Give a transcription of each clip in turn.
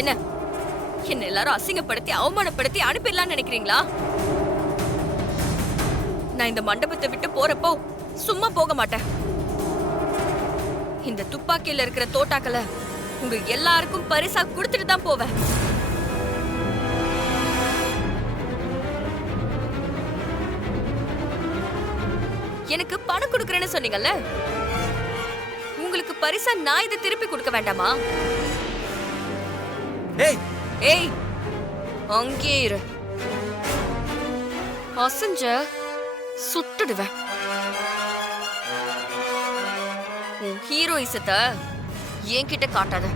என்ன என்ன எல்லாரும் அசிங்கப்படுத்தி அவமானப்படுத்தி அனுப்பிடலாம்னு நினைக்கிறீங்களா? நான் இந்த மண்டபத்தை விட்டு போறப்போ சும்மா போக மாட்டேன். இந்த துப்பாக்கியில இருக்கிற தோட்டாக்களை உங்க எல்லாருக்கும் பரிசா கொடுத்துட்டு தான் போவேன். எனக்கு பணம் கொடுக்கறேன்னு சொன்னீங்கல்ல, உங்களுக்கு பரிசா நான் இதை திருப்பி கொடுக்க வேண்டாமா? ஏய் ஏய், அங்கே இரு. அசஞ்ச சுட்டுடுவேன். உன் ஹீரோயிசத்தை என்கிட்ட காட்டாத.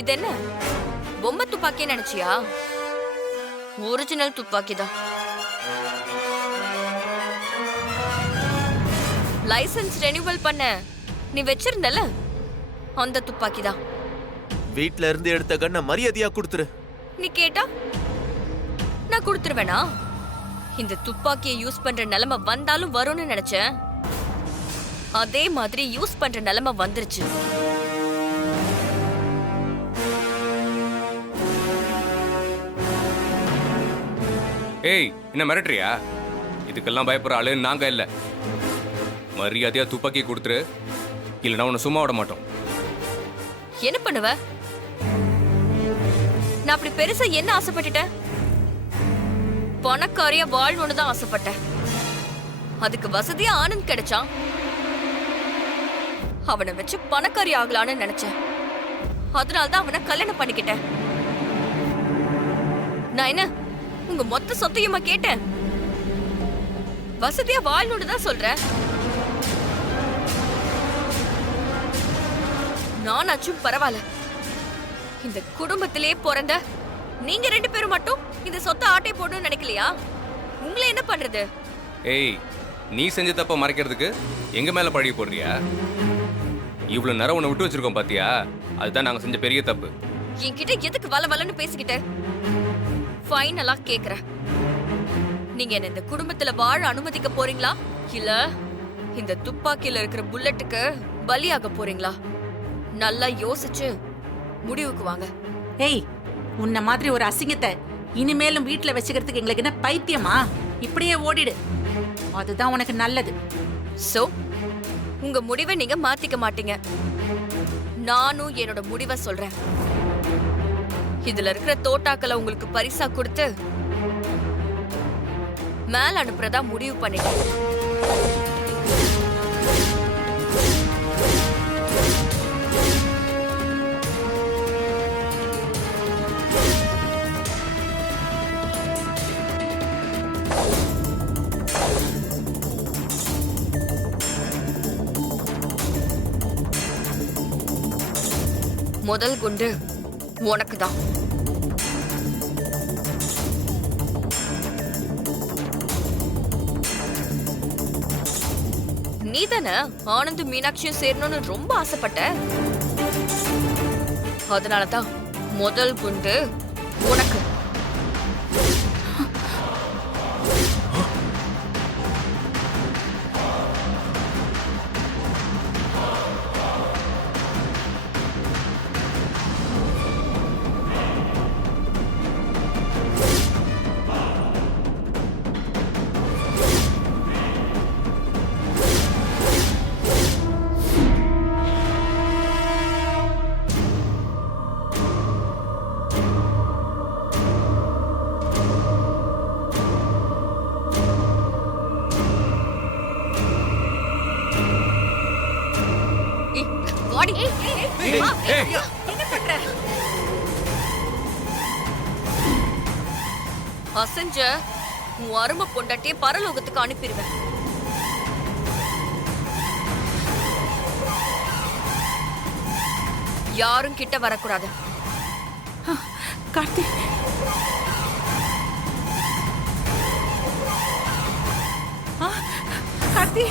இது என்ன பொம்மை துப்பாக்கி நினைச்சியா? ஒரிஜினல் துப்பாக்கிதான். லைசன்ஸ் ரெனியூவல் பண்ண நீ வச்சிருந்தல அந்த துப்பாக்கிதான். வீட்ல இருந்து எடுத்த கண்ணை மரியாதையா கொடுத்துரு. நீ கேட்டா நான் கொடுத்துருவேனா? இந்த துப்பாக்கியை யூஸ் பண்ற நிலைமை வந்தாலும் வரும்னு நினைச்சேன். அதே மாதிரி யூஸ் பண்ற நிலைமை வந்துருச்சு. ஏய், என்ன மிரட்டுறியா? இதுக்கெல்லாம் பயப்படுற ஆளு நாங்க இல்ல. மரியாதையா துப்பாக்கி கொடுத்துரு, இல்லைன்னா உன்னை சும்மா விட மாட்டோம். என்ன பண்ணுவ? நான் அப்படி பெருசா என்ன ஆசைப்பட்டுட்டேன்? பணக்காரியா வாழ்ணும்னு தான் ஆசைப்பட்டேன். அதுக்கு வசதியா ஆனந்த் கிடைச்சான். அவனை வச்சு பணக்காரி ஆகலான்னு நினைச்சேன். அதனால்தான் அவனை கல்யாணம் பண்ணிக்கிட்டேன். நான் என்ன உங்க மொத்த சொத்தையுமா கேட்டேன்? வசதியா வாழ்ணும்னு தான் சொல்றேன். நானாச்சும் பரவாயில்ல. இந்த குடும்பத்திலே பிறந்த நீங்க 2 பேரும் மட்டும் இந்த சொத்தை ஆட்டை போடணும்னு நினைக்கலையா? உங்களை என்ன பண்றது? ஏய், நீ செஞ்ச தப்ப மறைக்கிறதுக்கு எங்க மேல பழி போடுறியா? இவ்வளவு நேரம் உன்னை விட்டு வச்சிருக்கோம் பாத்தியா? அதுதான் நாங்க செஞ்ச பெரிய தப்பு. என்கிட்ட எதுக்கு வல வலன்னு பேசிக்கிட்ட? ஃபைனலா கேக்குறேன், நீங்க என்ன இந்த குடும்பத்துல வாழ அனுமதிக்க போறீங்களா, இல்ல இந்த துப்பாக்கியில இருக்கிற புல்லட்டுக்கு பலியாக போறீங்களா? நல்லா யோசிச்சு முடிவுக்கு வாங்க. ஏய், உன்ன மாதிரி ஒரு அசிங்கத்தை இனிமேலும் வீட்டுல வச்சுக்கிறதுக்கு எங்களுக்கு என்ன பைத்தியமா? இப்படியே ஓடிடு, அதுதான் உனக்கு நல்லது. சோ உங்க முடிவை நீங்க மாத்திக்க மாட்டீங்க. நானும் என்னோட முடிவை சொல்றேன். இதுல இருக்கிற தோட்டாக்களை உங்களுக்கு பரிசா கொடுத்து மேல அனுப்புறதா முடிவு பண்ணிட்டேன். முதல் குண்டு உனக்கு தான். நீ தானே ஆனந்த் மீனாட்சியும் சேரணும்னு ரொம்ப ஆசைப்பட்ட. அதனாலதான் முதல் குண்டு உனக்கு. என்ன பண்ற? அசஞ்ச உன் அருமை பொண்டாட்டிய பரலோகத்துக்கு அனுப்பிடுவேன். யாரும் கிட்ட வரக்கூடாது. கார்த்தி, கார்த்தி,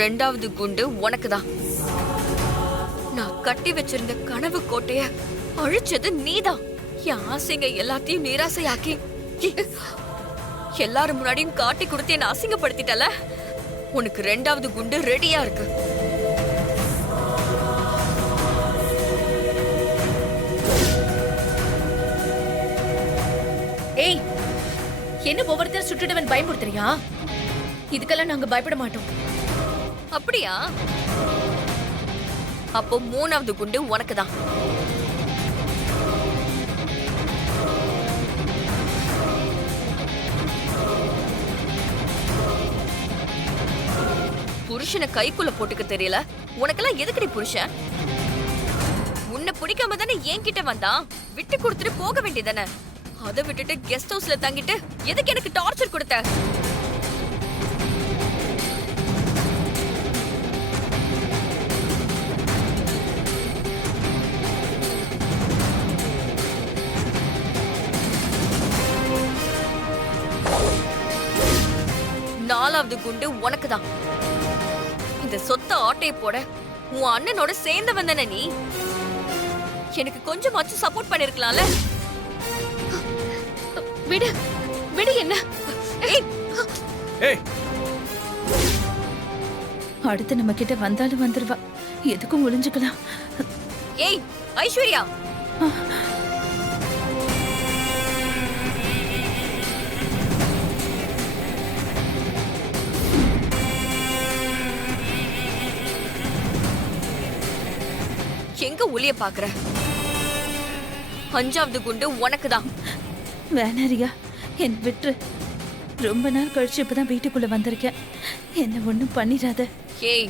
ரெண்டாவது குண்டு உனக்குதான். நான் கட்டி வச்சிருந்த கனவு கோட்டைய அழிச்சது நீதான். என் ஆசைங்க எல்லாத்தையும் நிராசையாக்கி எல்லாரும் முன்னாடியும் காட்டி கொடுத்து என்ன அசிங்கப்படுத்திட்டல. உனக்கு 2வது குண்டு ரெடியா இருக்கு. ஏய், என்ன ஒவ்வொருத்தர் சுட்டுடுவன் பயமுறுத்துறியா? இதுக்கெல்லாம் நாங்க பயப்பட மாட்டோம். அப்படியா? அப்போ 3வது குண்டு உனக்கு தான். புருஷனை கைக்குள்ள போட்டுக்க தெரியல. உனக்கெல்லாம் எதுக்குடி புருஷன்? உன்னை பிடிக்காம தானே என்கிட்ட வந்தான். விட்டு கொடுத்துட்டு போக வேண்டியதானே. அதை விட்டுட்டு கெஸ்ட் ஹவுஸ்ல தங்கிட்டு எதுக்கு எனக்கு டார்ச்சர் கொடுத்த? நாலாவது குண்டு உனக்கு தான். இந்த சொத்த ஆட்டையை போட உன் அண்ணனோட சேர்ந்து வந்தன நீ. எனக்கு கொஞ்சமாச்சும் சப்போர்ட் பண்ணிருக்கலாம்ல. விடு விடு. என்ன ஏய், அடுத்து நம்ம கிட்ட வந்தாலும் வந்துருவா. எதுக்கும் ஒளிஞ்சுக்கலாம். ஏய் ஐஸ்வர்யா, எங்க ஒளிய பாக்குற? 5வது குண்டு உனக்கு தான். வேணாரியா, என் விட்டு. ரொம்ப நாள் கழிச்சு இப்பதான் வீட்டுக்குள்ள வந்திருக்கேன். என்ன ஒண்ணும் பண்ணிடாத. ஏய்,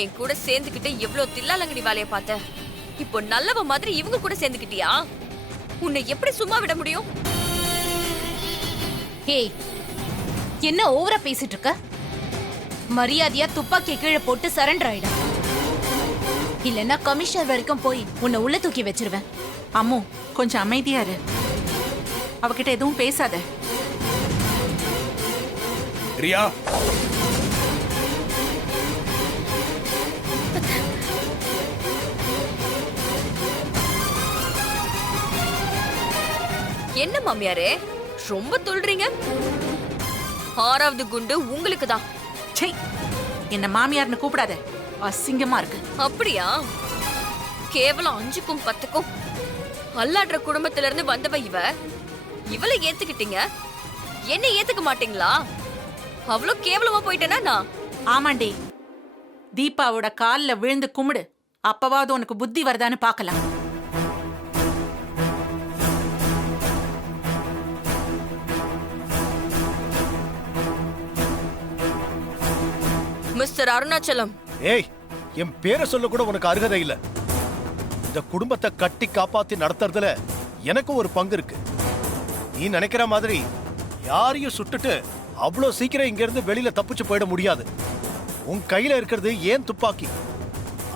என் கூட சேர்ந்துக்கிட்டு எவ்வளவு தில்லாலங்கடி வேலைய பார்த்த. இப்போ நல்லவ மாதிரி இவங்க கூட சேர்ந்துக்கிட்டியா? உன்னை எப்படி சும்மா விட முடியும்? ஏய், என்ன ஓவரா பேசிட்டு இருக்க? மரியாதையா துப்பாக்கியை கீழே போட்டு சரண்டர் ஆயிடும். இல்லன்னா கமிஷனர் வரைக்கும் போய் உன்னை உள்ள தூக்கி வச்சிருவேன். அம்மு, கொஞ்சம் அமைதியா இரு. அவகிட்ட எதுவும் பேசாத. ரியா, என்ன மாமியாரே ரொம்ப துள்றீங்க? 6வது குண்டு உங்களுக்கு தான். ச்சே, என்ன மாமியார்னு கூப்பிடாத. அசிங்கமா இருக்கு. அப்படியா? கேவலம் 5க்கும் 10க்கும் அல்லாடுற குடும்பத்துல இருந்து வந்தவ இவளை ஏத்துக்கிட்டீங்க, என்ன ஏத்துக்க மாட்டீங்களா? அவ்வளவு கேவலமா போயிட்டேனா நான்? ஆமாண்டி, தீபாவோட கால்ல விழுந்து கும்பிடு. அப்பவாவது உனக்கு புத்தி வருதான்னு பார்க்கலாம். மிஸ்டர் அருணாச்சலம், ஏய், என் பேரை சொல்ல கூட உனக்கு அருகதை இல்ல. இந்த குடும்பத்தை கட்டி காப்பாத்தி நடத்துறதுல எனக்கும் ஒரு பங்கு இருக்கு. நீ நினைக்கிற மாதிரி யாரையும் சுட்டுட்டு அவ்வளவு சீக்கிரம் இங்க இருந்து வெளியில தப்பிச்சு போயிட முடியாது. உன் கையில இருக்கிறது ஏன் துப்பாக்கி.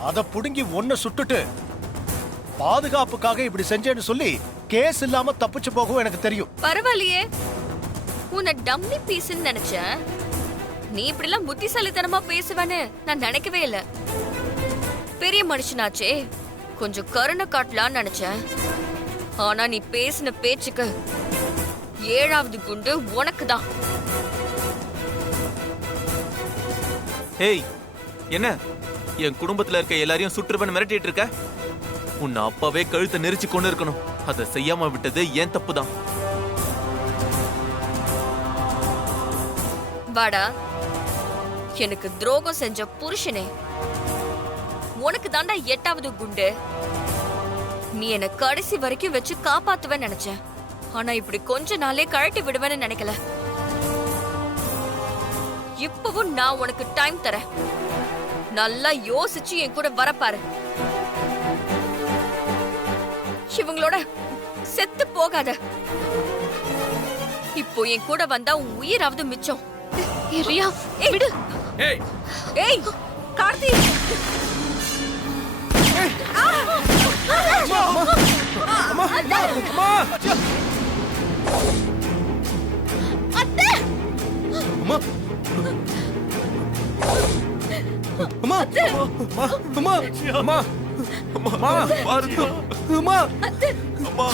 அதை புடுங்கி ஒன்ன சுட்டுட்டு பாதுகாப்புக்காக இப்படி செஞ்சேன்னு சொல்லி கேஸ் இல்லாம தப்பிச்சு போகவும் எனக்கு தெரியும். பரவாயில்லையே, உன்னை டம்மி பீஸ்ன்னு நினைச்சேன். நீ இப்படிலாம் புத்திசாலித்தனமா பேசுவேன்னு நான் நினைக்கவே இல்ல. பெரிய மனுஷனாச்சே, கொஞ்சம் கருணை காட்டலான்னு நினைச்சேன். ஆனா நீ பேசின பேச்சுக்கு 7வது குண்டு உனக்கு தான். ஏய், என்ன என் குடும்பத்துல இருக்க எல்லாரையும் சுற்றுவன் மிரட்டிட்டு இருக்க? உன்னை அப்பவே கழுத்தை நெரிச்சு கொண்டு இருக்கணும். அதை செய்யாம விட்டது ஏன் தப்பு தான். வாடா, எனக்கு துரோகம் செஞ்ச புருஷனே, உனக்கு தாண்டா 8வது குண்டு. நீ என்ன கடைசி வரைக்கும் வச்சு காப்பாத்துவேன்னு நினைச்சேன். ஆனா இப்படி கொஞ்ச நாளே கழட்டி விடுவேன்னு நினைக்கல. இப்பவும் நான் உனக்கு டைம் தரேன். நல்லா யோசிச்சு என் கூட வரப்பாரு. இவங்களோட செத்து போகாத. இப்போ என் கூட வந்தா உன் உயிராவது மிச்சம். ரியா, விடு. ஏய், ஏய் கார்த்தி, அம்மா, அம்மா, அம்மா, அம்மா, அம்மா, பாருங்க. அம்மா, அம்மா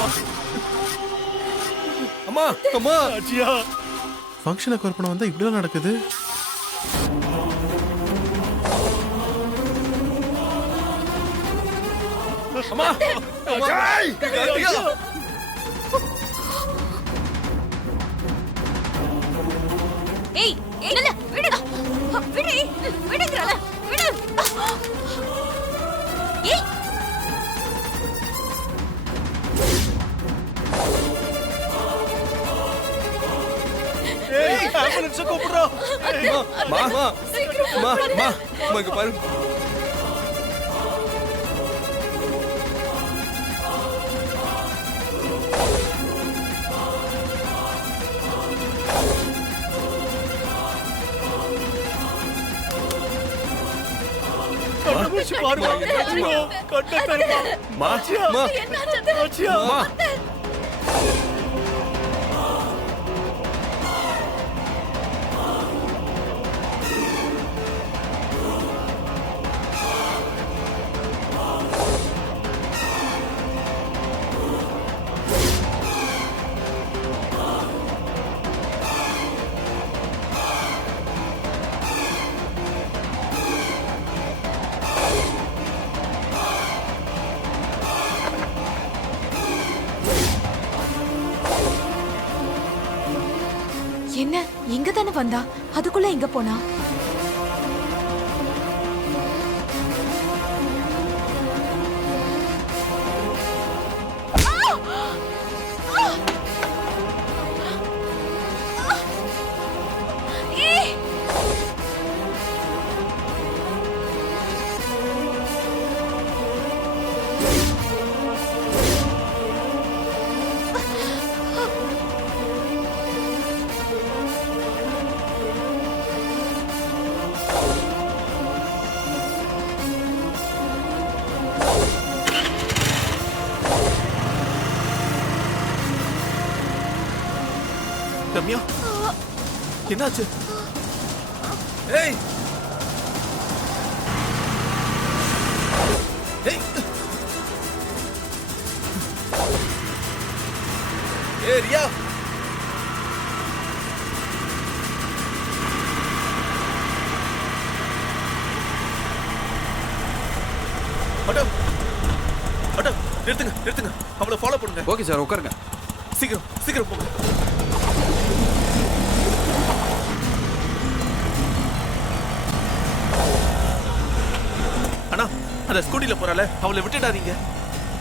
அம்மா அம்மா நாச்சியா ஃபங்க்ஷனுக்கு ஒரு பணம் வந்தா இப்படிலாம் நடக்குது. அம்மா கார்த்திகா! ஏய் ஏய் விடு விடு விடுங்கறல விடு ஏய் ஏய் ஆம்புலன்ஸ் கூப்பிடுறோம். மா மா மா மா இங்க பாரு. கண்ணு பாருமா. ஐயோ கண்ணை தருமா. மா மா நாச்சியா மா என்ன இங்க தானே வந்தா, அதுக்குள்ள எங்க போனா? ரம்யா என்னாச்சு? ஏய் ஏய் ஏய் ரியா மேடம் மேடம் நிறுத்துங்க அவளை ஃபாலோ பண்ணுங்க. ஓகே சார் உட்காருங்க. சீக்கிரம் போங்க. அண்ணா அந்த ஸ்கூட்டில போறால அவளை விட்டுடாதீங்க.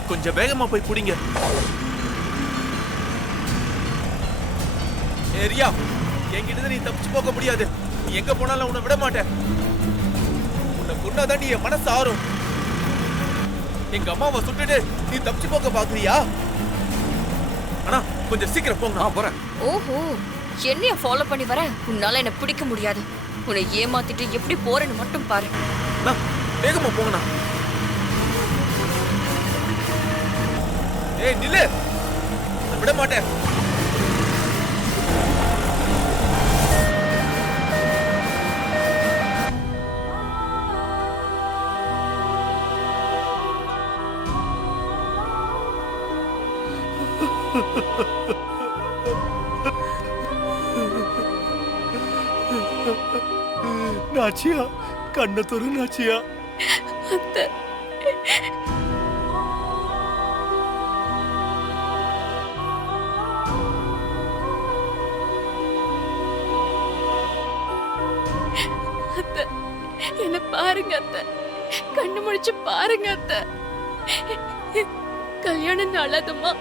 கொஞ்சம் வேகமா போய் புடிங்க. ஏரியா என்கிட்ட நீ தப்பிச்சு போக முடியாது. நீ எங்க போனாலும் உன்னை விட மாட்டேன். உன்னை கொண்டாதான் நீ என் மனசு ஆறும். எங்க அம்மாவை சுட்டுட்டு நீ தப்பிச்சு போக பாக்குறியா? அண்ணா கொஞ்சம் சீக்கிரம் போங்க. போறேன். ஓஹோ என்னைய ஃபாலோ பண்ணி வர உன்னால என்ன பிடிக்க முடியாது. உன்னை ஏமாத்திட்டு எப்படி போறேன்னு மட்டும் பாரு. அண்ணா வேகமா போங்கண்ணா. ஏய் நில்லு, நான் விட மாட்டேன். நாச்சியா கண்ணை தொரு நாச்சியா. அத்தை என்ன பாருங்க அத்தை, கண்ணு முடிச்சு பாருங்க அத்தை. கல்யாணம் நாளாதுமா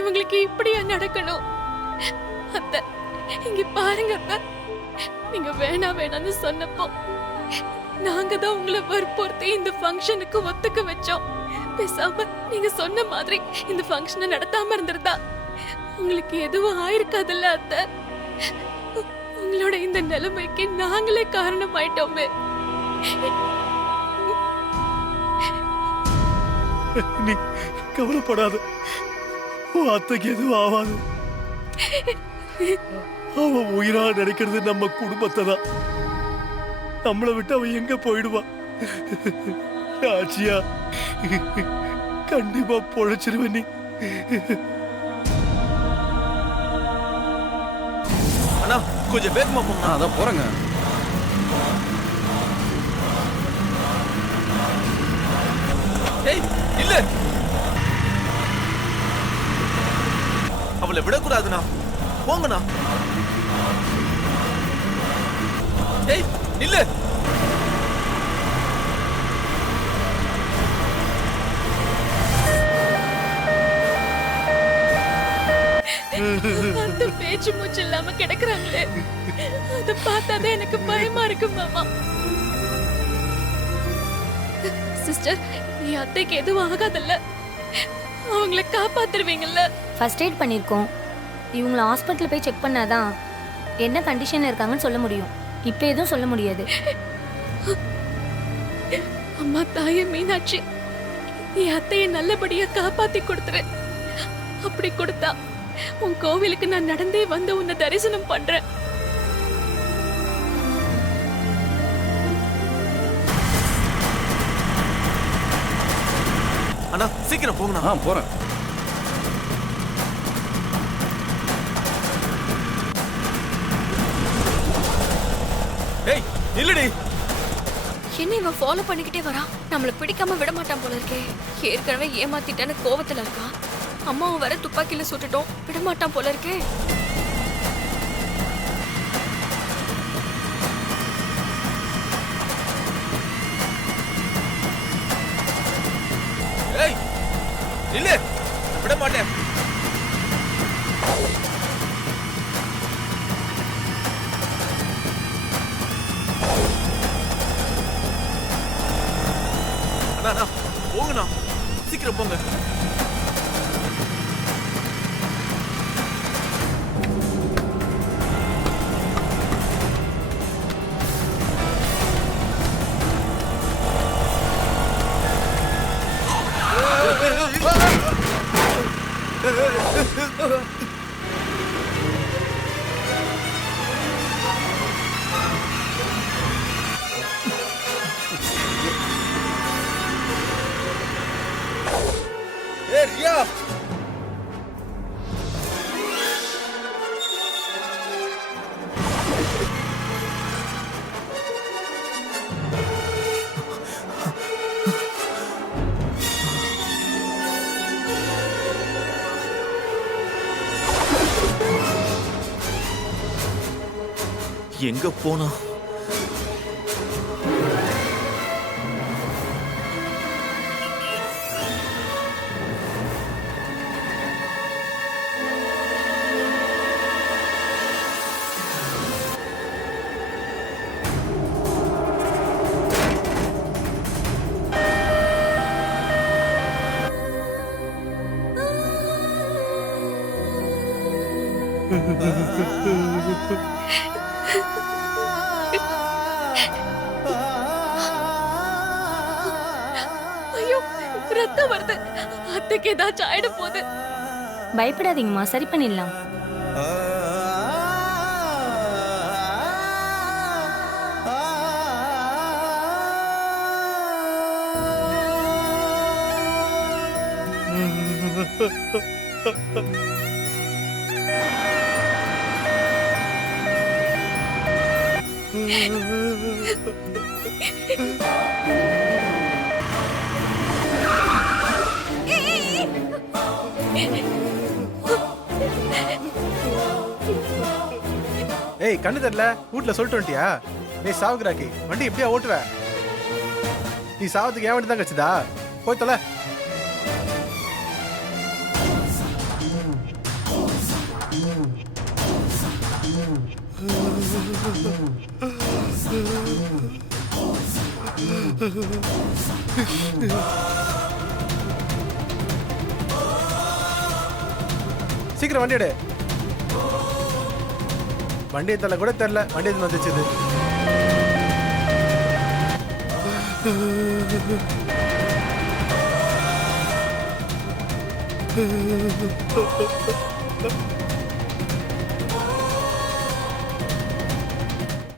இவங்களுக்கு இப்படியா நடக்கணும்? அத்தை இங்க பாருங்க அத்தை, நீங்க வேணாம்னு சொன்னப்போ நாங்க தான் உங்களை வற்புறுத்தி இந்த ஃபங்க்ஷனுக்கு ஒத்துக்க வச்சோம். பேசாம நீங்க சொன்ன மாதிரி இந்த ஃபங்க்ஷனை நடத்தாம இருந்திருந்தா உங்களுக்கு எதுவும் ஆயிருக்காதுல்ல அத்தை. உங்களோட இந்த நிலைமைக்கு நாங்களே காரணமாயிட்டோமே. நீ கவலைப்படாத, உன் அத்தைக்கு எதுவும் ஆகாது. அவ உயிரா நினைக்கிறது நம்ம குடும்பத்தை தான். நம்மளை விட்டு அவ எங்க போயிடுவா? ஆச்சியா கண்டிப்பா பொழைச்சிருவ. நீ அண்ணா கொஞ்சம் வேகமா போங்க. அதான் போறேங்க. ஏய் இல்ல, அவளை விடக்கூடாதுண்ணா. போங்கண்ணா. ஏய் இல்ல, அந்த பேச்சு மூச்சு இல்லாம கிடக்குறாங்களே, அத பார்த்தாதான் எனக்கு பயமா இருக்கு மாமா. சிஸ்டர், என் அத்தைக்கு எதுவும் ஆகாதல்ல? அவங்கள காப்பாத்துருவீங்கல்ல? ஃபர்ஸ்ட் எய்ட் பண்ணியிருக்கோம். இவங்கள ஹாஸ்பிட்டல் போய் செக் பண்ணாதான் என்ன கண்டிஷன்ல இருக்காங்கன்னு சொல்ல முடியும். இப்போ எதுவும் சொல்ல முடியாது. அம்மா தாயே மீனாட்சி, என் அத்தையை நல்லபடியா காப்பாத்தி கொடுத்துரு. அப்படி கொடுத்தா உன் கோவிலுக்கு நான் நடந்தே வந்து உன்னை தரிசனம் பண்றேன். அண்ணா சீக்கிரம் போங்கண்ணா. போறேன். ஏய் நில்லுடி. என்ன இவன் ஃபாலோ பண்ணிக்கிட்டே வரான்? நம்மள பிடிக்காம விட மாட்டான் போல இருக்கே. ஏற்கனவே ஏமாத்திட்டேன்னு கோவத்துல இருக்கான். அம்மாவை வர துப்பாக்கியில சுட்டுட்டோம், விட மாட்டான் போல இருக்கே. ஏய் நில்லு, விட மாட்டேன். அண்ணா போங்கண்ணா, சீக்கிரம் போங்க. ஏய் ரியா, எங்க போனா? ஐயோ, ரத்தம் வருது. அத்தைக்கு ஏதாச்சும் ஆயிட போகுது. பயப்படாதீங்கம்மா, சரி பண்ணிடலாம். ஏய் கண்ணு தெரியல, வீட்ல சொல்லிட்டு வந்துட்டியா? ஏய் சாவுக்குறாக்கி, வண்டி இப்படியா ஓட்டுவ? நீ சாவத்துக்கு ஏன் வண்டி தான் கச்சுதா? போய் தொலை. சீக்கிரம் வண்டி எடு. வண்டியை தள்ள கூட தெரியல, வண்டி எது வந்துச்சு. இது